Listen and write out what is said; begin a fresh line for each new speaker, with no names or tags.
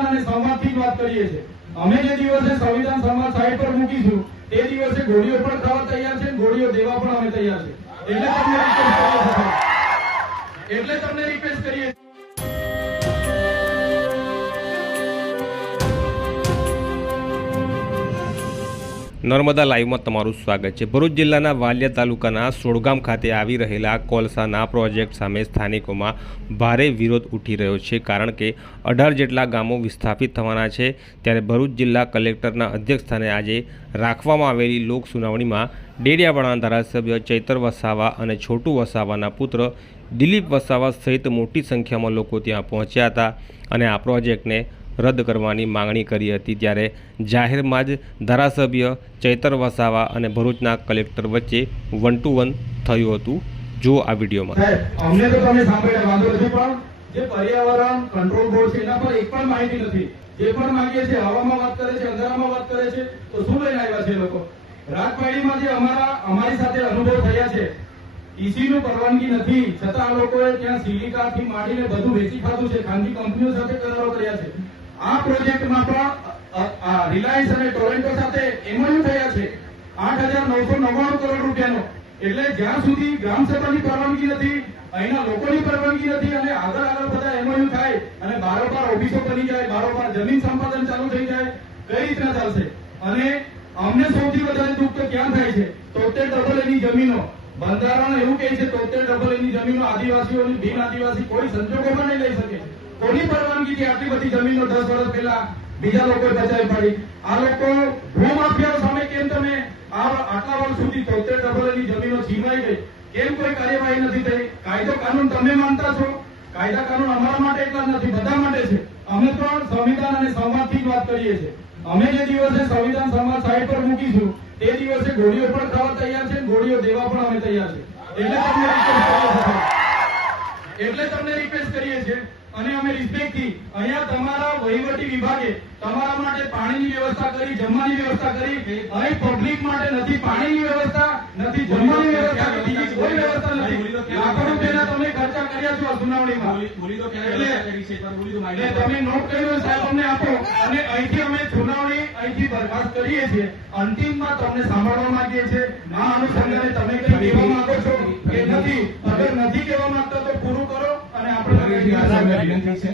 સંવિધાન અને સંવાદથી જ વાત કરીએ છીએ. અમે જે દિવસે સંવિધાન સંવાદ સાઈડ પર મૂકીશું, તે દિવસે ગોળીઓ પણ ખાવા તૈયાર છે ગોળીઓ દેવા પણ અમે તૈયાર છે. એટલે એટલે તમને રિક્વેસ્ટ કરીએ છીએ.
નર્મદા લાઈવમાં તમારું સ્વાગત છે. ભરૂચ જિલ્લાના વાલિયા તાલુકાના સોળગામ ખાતે આવી રહેલા કોલસાના પ્રોજેક્ટ સામે સ્થાનિકોમાં ભારે વિરોધ ઉઠી રહ્યો છે. કારણ કે અઢાર જેટલા ગામો વિસ્થાપિત થવાના છે. ત્યારે ભરૂચ જિલ્લા કલેક્ટરના અધ્યક્ષસ્થાને આજે રાખવામાં આવેલી લોક સુનાવણીમાં ડેડિયાપાડાના ધારાસભ્ય ચૈતર વસાવા અને છોટુ વસાવાના પુત્ર દિલીપ વસાવા સહિત મોટી સંખ્યામાં લોકો ત્યાં પહોંચ્યા હતા અને આ પ્રોજેક્ટને રદ કરવાની માંગણી કરી હતી ત્યારે જાહેરમાં જ ધારાસભ્ય ચૈતર વસાવા અને ભરૂચના કલેક્ટર વચ્ચે વન ટુ વન થયું હતું. જુઓ આ વિડીયોમાં.
અમને તો તમે સાંભળ્યા, વાંધો નથી, પણ જે પર્યાવરણ કંટ્રોલ બોર્ડ છે, એના પર એક પણ માહિતી નથી. જે પણ માંગીએ છીએ, હવામાં વાત કરે છે, અંધારામાં વાત કરે છે, તો શું લઈને આવ્યા છે લોકો? રાજપાડીમાં જે અમારા, અમારી સાથે અનુભવ થયા છે ઈસી નું પરવાનગી નથી. છતાં આ લોકોએ ત્યાં સિલિકાથી માંડીને બધું વેચી ખાધું છે. ખાનગી કંપનીઓ સાથે કરારો કર્યા છે. આ પ્રોજેક્ટમાં પણ રિલાયન્સ અને ટોરેન્ટો સાથે એમઓયુ થયા છે? આઠ હજાર નવસો નવ્વાણું કરોડ રૂપિયાનો. એટલે જ્યાં સુધી ગ્રામ સભાની પરવાનગી નથી, અહીંના લોકોની પરવાનગી નથી અને આગળ આગળ બધા એમઓયુ થાય, અને બારોબાર ઓફિસો બની જાય બારોબાર જમીન સંપાદન ચાલુ થઈ જાય, કઈ રીતના ચાલશે? અને અમને સૌથી વધારે દુઃખ તો ક્યાં થાય છે? તોતેર ડબલ એની જમીનો. બંધારણ એવું કહે છે, તોતેર ડબલ એની જમીનો આદિવાસીઓની, બિન આદિવાસી કોઈ સંજોગોમાં નહીં લઈ શકે. કોની પરવાનગીથી આટલી બધી જમીનો દસ વર્ષ પહેલા બીજા લોકોએ બચાવી પાડી. આ લોકો ભૂમાફિયાઓ સામે કેમ તમે આટલા વર્ષ સુધી તોતેર ડબલ એની જમીનો છીનવાઈ ગઈ? કેમ કોઈ કાર્યવાહી નથી થઈ? કાયદો કાનૂન તમે માનતા છો? કાયદા કાનૂન અમારા માટે એટલા નથી, બધા માટે છે. અમે પણ સંવિધાન અને સંવાદથી જ વાત કરીએ છીએ. અમે જે દિવસે સંવિધાન સંવાદ સાઈડ પર મૂકીશું, તે દિવસે ગોળીઓ પણ ખાવા તૈયાર છે ગોળીઓ દેવા પણ અમે તૈયાર છે. એટલે એટલે તમને રિક્વેસ્ટ કરીએ છીએ અને અમે રિસ્પેક્ટથી અહીંયા તમારા વહીવટી વિભાગે તમારા માટે પાણીની વ્યવસ્થા કરી જમવાની વ્યવસ્થા કરી. અહીં પબ્લિક માટે નથી પાણીની વ્યવસ્થા નથી જમવાની વ્યવસ્થા કે બીજી કોઈ વ્યવસ્થા નથી. લાખો રૂપિયાના તમે ખર્ચા કર્યા છો સુનાવણીમાં. એટલે તમે નોટ કર્યું સાહેબ અમને આપો. અને અહીંથી અમે સુનાવણી અહીંથી બરખાસ્ત કરીએ છીએ. અંતિમમાં તમને સાંભળવા માંગીએ છીએ. આ અનુસંધાને તમે કઈ આપણે
વિનંતી છે.